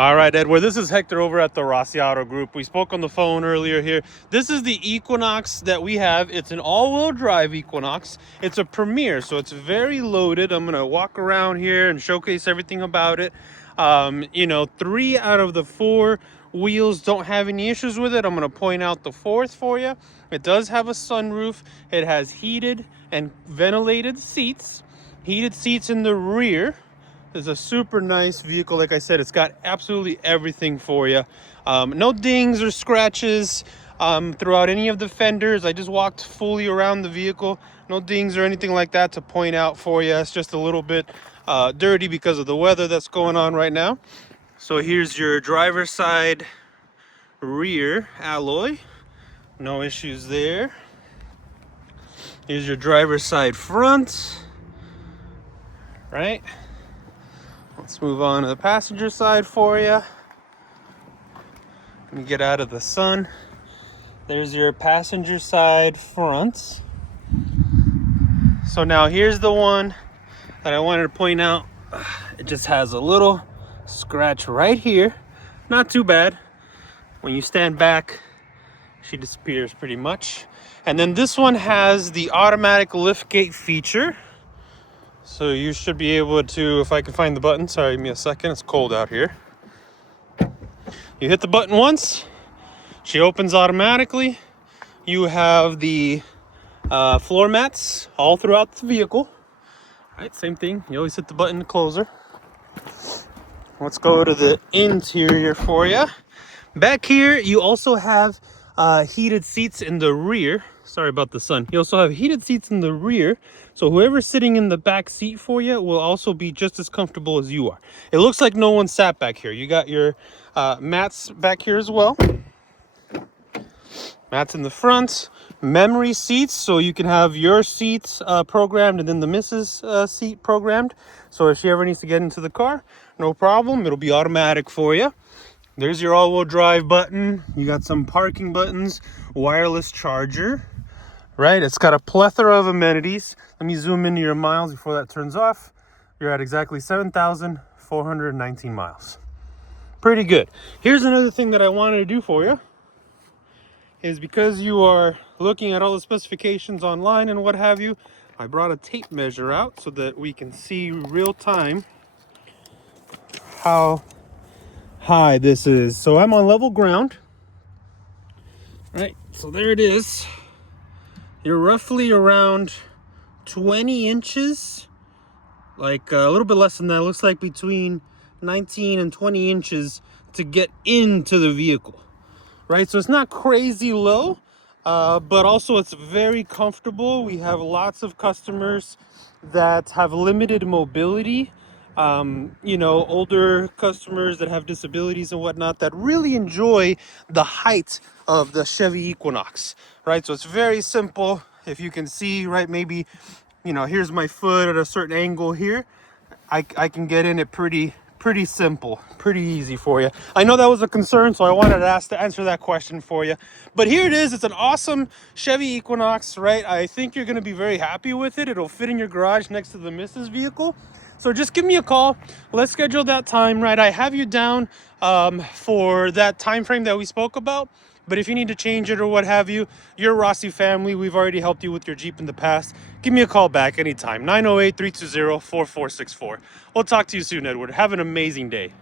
All right, Edward, this is Hector over at the Rossi Auto Group. We spoke on the phone earlier here. This is the Equinox that we have. It's an all-wheel drive Equinox. It's a Premier, so it's very loaded. I'm going to walk around here and showcase everything about it. 3 out of the 4 wheels don't have any issues with it. I'm going to point out the 4th for you. It does have a sunroof. It has heated and ventilated seats. Heated seats in the rear. It's a super nice vehicle. Like I said, it's got absolutely everything for you. No dings or scratches throughout any of the fenders. I just walked fully around the vehicle. No dings or anything like that to point out for you. It's just a little bit dirty because of the weather that's going on right now. So here's your driver's side rear alloy. No issues there. Here's your driver's side front. Right? Let's move on to the passenger side for you. Let me get out of the sun. There's your passenger side front. So now here's the one that I wanted to point out. It just has a little scratch right here. Not too bad. When you stand back, she disappears pretty much. And then this one has the automatic liftgate feature. So you should be able to, if I can find the button, sorry, give me a second, it's cold out here. You hit the button once, she opens automatically. You have the floor mats all throughout the vehicle. All right, same thing, you always hit the button to close her. Let's go to the interior for you. Back here, you also have heated seats in the rear. Sorry about the sun. You also have heated seats in the rear, so whoever's sitting in the back seat for you will also be just as comfortable as you are. It looks like no one sat back here. You got your mats back here as well. Mats in the front. Memory seats, so you can have your seats programmed and then the missus seat programmed. So if she ever needs to get into the car, no problem. It'll be automatic for you. There's your all-wheel drive button. You got some parking buttons, wireless charger, right? It's got a plethora of amenities. Let me zoom into your miles before that turns off. You're at exactly 7,419 miles. Pretty good. Here's another thing that I wanted to do for you is because you are looking at all the specifications online and what have you, I brought a tape measure out so that we can see real time how high this is. So I'm on level ground, right? So there it is. You're roughly around 20 inches, like a little bit less than that. It looks like between 19 and 20 inches to get into the vehicle, right? So it's not crazy low, but also it's very comfortable. We have lots of customers that have limited mobility, older customers that have disabilities and whatnot that really enjoy the height of the Chevy Equinox, right? So it's very simple. If you can see, right, maybe, here's my foot at a certain angle here. I can get in it pretty simple, pretty easy for you. I know that was a concern, so I wanted to answer that question for you. But here it is. It's an awesome Chevy Equinox, right? I think you're going to be very happy with it. It'll fit in your garage next to the Mrs. vehicle. So just give me a call. Let's schedule that time, right? I have you down for that time frame that we spoke about. But if you need to change it or what have you, you're Rossi family. We've already helped you with your Jeep in the past. Give me a call back anytime. 908-320-4464. We'll talk to you soon, Edward. Have an amazing day.